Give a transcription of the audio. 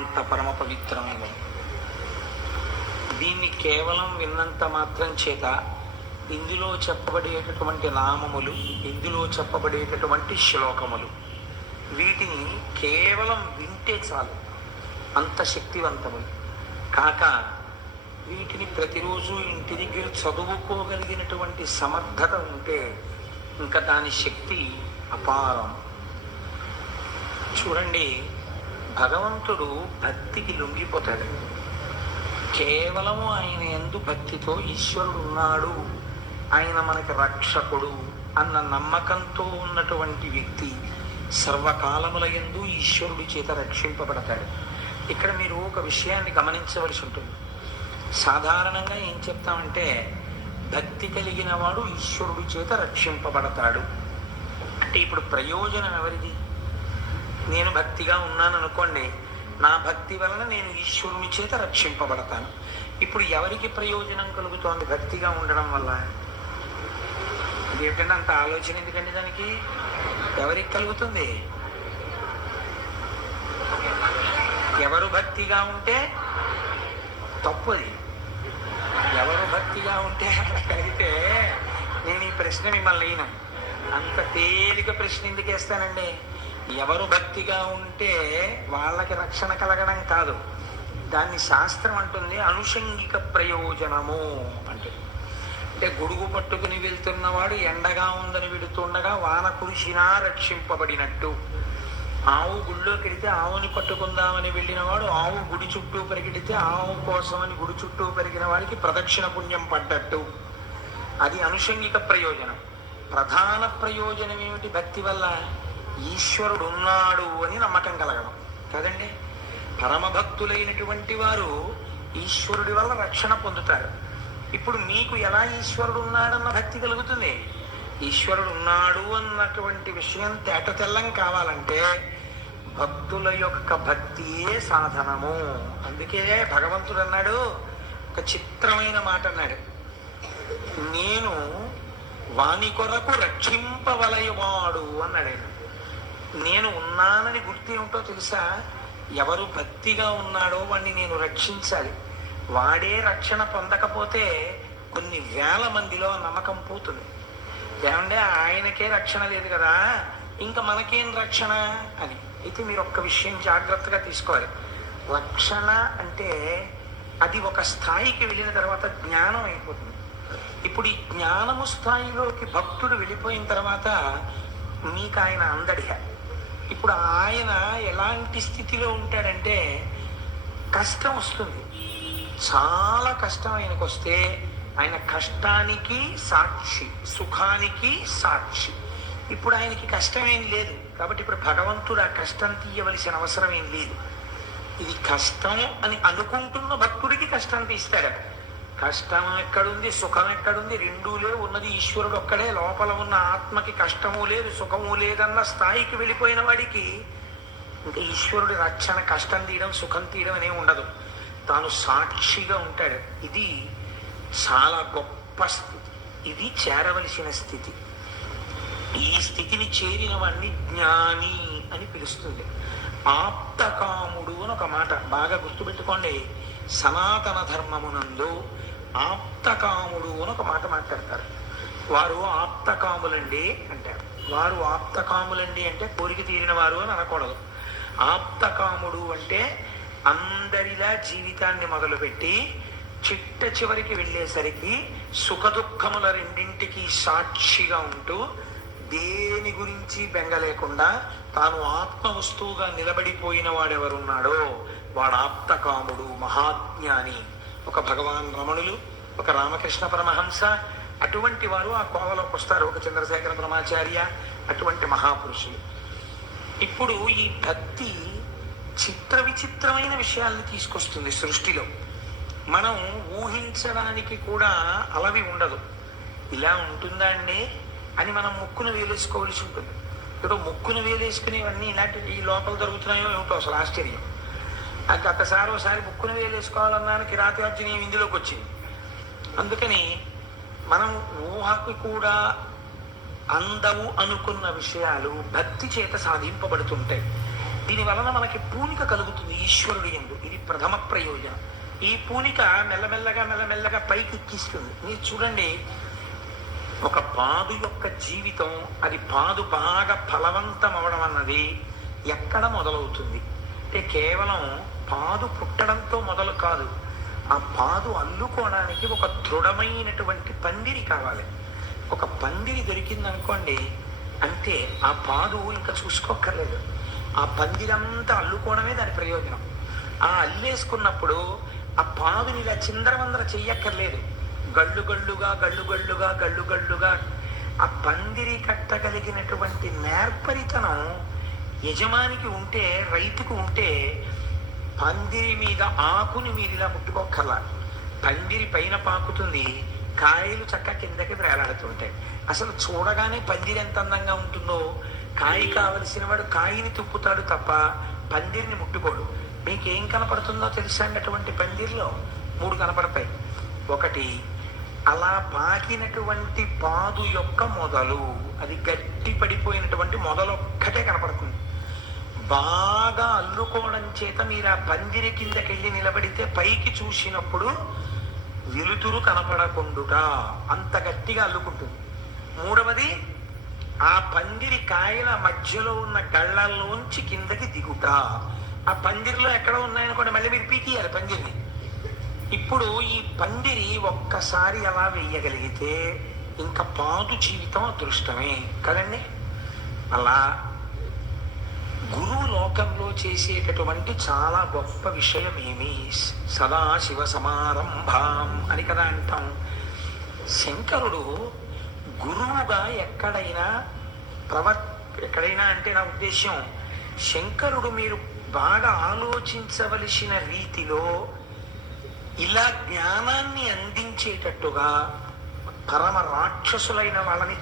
అంత పరమ పవిత్రమైనది. దీన్ని కేవలం విన్నంత మాత్రం చేత ఇందులో చెప్పబడేటటువంటి నామములు, ఇందులో చెప్పబడేటటువంటి శ్లోకములు, వీటిని కేవలం వింటే చాలు, అంత శక్తివంతములు కాక వీటిని ప్రతిరోజు ఇంటి దగ్గర చదువుకోగలిగినటువంటి సమర్థత ఉంటే ఇంకా దాని శక్తి అపారం. చూడండి, భగవంతుడు భక్తికి లొంగిపోతాడు. కేవలము ఆయన యందు భక్తితో ఈశ్వరుడు ఉన్నాడు, ఆయన మనకి రక్షకుడు అన్న నమ్మకంతో ఉన్నటువంటి వ్యక్తి సర్వకాలముల యందు ఈశ్వరుడి చేత రక్షింపబడతాడు. ఇక్కడ మీరు ఒక విషయాన్ని గమనించవలసి ఉంటుంది. సాధారణంగా ఏం చెప్తామంటే, భక్తి కలిగిన వాడు ఈశ్వరుడి చేత రక్షింపబడతాడు అంటే ఇప్పుడు ప్రయోజనం ఎవరిది? నేను భక్తిగా ఉన్నాను అనుకోండి, నా భక్తి వలన నేను ఈశ్వరుని చేత రక్షింపబడతాను. ఇప్పుడు ఎవరికి ప్రయోజనం కలుగుతోంది భక్తిగా ఉండడం వల్ల? ఇదేంటంటే అంత ఆలోచన ఎందుకండి దానికి? ఎవరికి కలుగుతుంది? ఎవరు భక్తిగా ఉంటే తప్పది. ఎవరు భక్తిగా ఉంటే కలిగితే నేను ఈ ప్రశ్న మిమ్మల్ని అయినా అంత తేలిక ప్రశ్న ఎందుకు వేస్తానండి? ఎవరు భక్తిగా ఉంటే వాళ్ళకి రక్షణ కలగడం కాదు, దాన్ని శాస్త్రం అంటుంది అనుషంగిక ప్రయోజనము అంటే. అంటే గొడుగు పట్టుకుని వెళ్తున్నవాడు ఎండగా ఉందని వెడుతుండగా వాన కురిసినా రక్షింపబడినట్టు. ఆవు గుళ్ళోకి వెళితే ఆవుని పట్టుకుందామని వెళ్ళిన వాడు ఆవు గుడి చుట్టూ పరిగెడితే ఆవు కోసమని గుడి చుట్టూ పెరిగిన వాడికి ప్రదక్షిణ పుణ్యం పడ్డట్టు. అది అనుషంగిక ప్రయోజనం. ప్రధాన ప్రయోజనం ఏమిటి? భక్తి వల్ల ఈశ్వరుడు ఉన్నాడు అని నమ్మకం కలగడం కదండి. పరమభక్తులైనటువంటి వారు ఈశ్వరుడి వల్ల రక్షణ పొందుతారు. ఇప్పుడు మీకు ఎలా ఈశ్వరుడు ఉన్నాడన్న భక్తి కలుగుతుంది? ఈశ్వరుడు ఉన్నాడు అన్నటువంటి విషయం తేట తెల్లం కావాలంటే భక్తుల యొక్క భక్తియే సాధనము. అందుకే భగవంతుడు అన్నాడు, ఒక చిత్రమైన మాట అన్నాడు, నేను వాని కొరకు రక్షింపవలయవాడు అన్నాడు. ఆయన నేను ఉన్నానని గుర్తు ఏమిటో తెలుసా? ఎవరు భక్తిగా ఉన్నాడో వాడిని నేను రక్షించాలి. వాడే రక్షణ పొందకపోతే కొన్ని వేల మందిలో నమ్మకం పోతుంది. ఏమంటే ఆయనకే రక్షణ లేదు కదా, ఇంకా మనకేం రక్షణ అని. అయితే మీరు ఒక్క విషయం జాగ్రత్తగా తీసుకోవాలి. రక్షణ అంటే అది ఒక స్థాయికి వెళ్ళిన తర్వాత జ్ఞానం అయిపోతుంది. ఇప్పుడు ఈ జ్ఞానము స్థాయిలోకి భక్తుడు వెళ్ళిపోయిన తర్వాత మీకు ఆయన అందడిగా. ఇప్పుడు ఆయన ఎలాంటి స్థితిలో ఉంటాడంటే, కష్టం వస్తుంది, చాలా కష్టం ఆయనకు వస్తే ఆయన కష్టానికి సాక్షి, సుఖానికి సాక్షి. ఇప్పుడు ఆయనకి కష్టం ఏం లేదు కాబట్టి ఇప్పుడు భగవంతుడు ఆ కష్టం తీయవలసిన అవసరం ఏం లేదు. ఇది కష్టం అని అనుకుంటున్న భక్తుడికి కష్టం తీస్తాడు. కష్టం ఎక్కడుంది, సుఖం ఎక్కడుంది? రెండూ లేవు, ఉన్నది ఈశ్వరుడు ఒక్కడే. లోపల ఉన్న ఆత్మకి కష్టము లేదు సుఖము లేదన్న స్థాయికి వెళ్ళిపోయిన వాడికి ఇంకా ఈశ్వరుడి రక్షణ, కష్టం తీయడం సుఖం తీయడం అనే ఉండదు. తాను సాక్షిగా ఉంటాడు. ఇది చాలా గొప్ప స్థితి, ఇది చేరవలసిన స్థితి. ఈ స్థితిని చేరిన వాడిని జ్ఞాని అని పిలుస్తుంది. ఆప్తకాముడు అని ఒక మాట బాగా గుర్తుపెట్టుకోండి. సనాతన ధర్మమునందు ఆప్తకాముడు అని ఒక మాట మాట్లాడతారు. వారు ఆప్తకాములండి అంటారు. వారు ఆప్తకాములండి అంటే కోరిక తీరిన వారు అని అనకూడదు. ఆప్తకాముడు అంటే అందరిలా జీవితాన్ని మొదలుపెట్టి చిట్ట చివరికి వెళ్ళేసరికి సుఖదుఖముల రెండింటికి సాక్షిగా ఉంటూ దేని గురించి బెంగ లేకుండా తాను ఆత్మ వస్తువుగా నిలబడిపోయిన వాడెవరున్నాడో వాడు ఆప్తకాముడు, మహాజ్ఞాని. ఒక భగవాన్ రమణులు, ఒక రామకృష్ణ పరమహంస, అటువంటి వారు ఆ కోవలోకి వస్తారు. ఒక చంద్రశేఖర బ్రహ్మాచార్య, అటువంటి మహాపురుషులు. ఇప్పుడు ఈ భక్తి చిత్ర విచిత్రమైన విషయాల్ని తీసుకొస్తుంది సృష్టిలో. మనం ఊహించడానికి కూడా అలవి ఉండదు. ఇలా ఉంటుందా అండి అని మనం ముక్కును వేలేసుకోవలసి ఉంటుంది. ఇప్పుడు ముక్కును వేలేసుకునేవన్నీ ఇలాంటి ఈ లోపల జరుగుతున్నాయో ఏమిటో అసలు ఆశ్చర్యం. గతసారి ఒకసారి ముక్కును వేలేసుకోవాలన్నాను, కిరాతార్జునీయం ఇందులోకి వచ్చింది. అందుకని మనం ఊహకు కూడా అందవు అనుకున్న విషయాలు భక్తి చేత సాధింపబడుతుంటాయి. దీని వలన మనకి పూనిక కలుగుతుంది ఈశ్వరుడు యందు. ఇది ప్రథమ ప్రయోజనం. ఈ పూనిక మెల్లమెల్లగా మెల్లమెల్లగా పైకి ఎక్కిస్తుంది. మీరు చూడండి, ఒక పాదు యొక్క జీవితం, అది పాదు బాగా ఫలవంతం అవడం అన్నది ఎక్కడ మొదలవుతుంది అంటే కేవలం పాదు పుట్టడంతో మొదలు కాదు. ఆ పాదు అల్లుకోవడానికి ఒక దృఢమైనటువంటి పందిరి కావాలి. ఒక పందిరి దొరికిందనుకోండి అంటే ఆ పాదు ఇంకా చూసుకోక్కర్లేదు. ఆ పందిరంతా అల్లుకోవడమే దాని ప్రయోజనం. ఆ అల్లేసుకున్నప్పుడు ఆ పాదుని ఇలా చిందరవందర చెయ్యక్కర్లేదు. గళ్ళు గళ్ళుగా గళ్ళు గళ్ళుగా గళ్ళు గళ్ళుగా ఆ పందిరి కట్టగలిగినటువంటి నేర్పరితనం యజమానికి ఉంటే, రైతుకు ఉంటే, పందిరి మీద ఆకుని మీరు ఇలా ముట్టుకోక్కర్లా. పందిరి పైన పాకుతుంది, కాయలు చక్క కిందకి వేలాడుతుంటాయి. అసలు చూడగానే పందిరి ఎంత అందంగా ఉంటుందో, కాయ కావలసిన వాడు కాయని తుప్పుతాడు తప్ప పందిరిని ముట్టుకోడు. మీకేం కనపడుతుందో తెలుసా అండి? అటువంటి పందిరిలో 3 కనపడతాయి. ఒకటి, అలా పాకినటువంటి పాదు యొక్క మొదలు, అది గట్టి పడిపోయినటువంటి మొదలొక్కటే కనపడుతుంది. బాగా అల్లుకోవడం చేత మీరు ఆ పందిరి కిందకెళ్ళి నిలబడితే పైకి చూసినప్పుడు వెలుతురు కనపడకుండుట, అంత గట్టిగా అల్లుకుంటుంది. మూడవది, ఆ పందిరి కాయల మధ్యలో ఉన్న గళ్ళల్లోంచి కిందకి దిగుట. ఆ పందిరిలో ఎక్కడ ఉన్నాయనుకోండి మళ్ళీ మీరు పీకియాలి పందిరిని. ఇప్పుడు ఈ పందిరి ఒక్కసారి అలా వేయగలిగితే ఇంకా పాదు జీవితం అదృష్టమే కదండి. అలా గురువు లోకంలో చేసేటటువంటి చాలా గొప్ప విషయం ఏమి, సదాశివ సమారంభాం అని కదా అంటాం. శంకరుడు గురువుగా ఎక్కడైనా అంటే నా ఉద్దేశ్యం, శంకరుడు మీరు బాగా ఆలోచించవలసిన రీతిలో ఇలా జ్ఞానాన్ని అందించేటట్టుగా పరమ రాక్షసులైన వాళ్ళని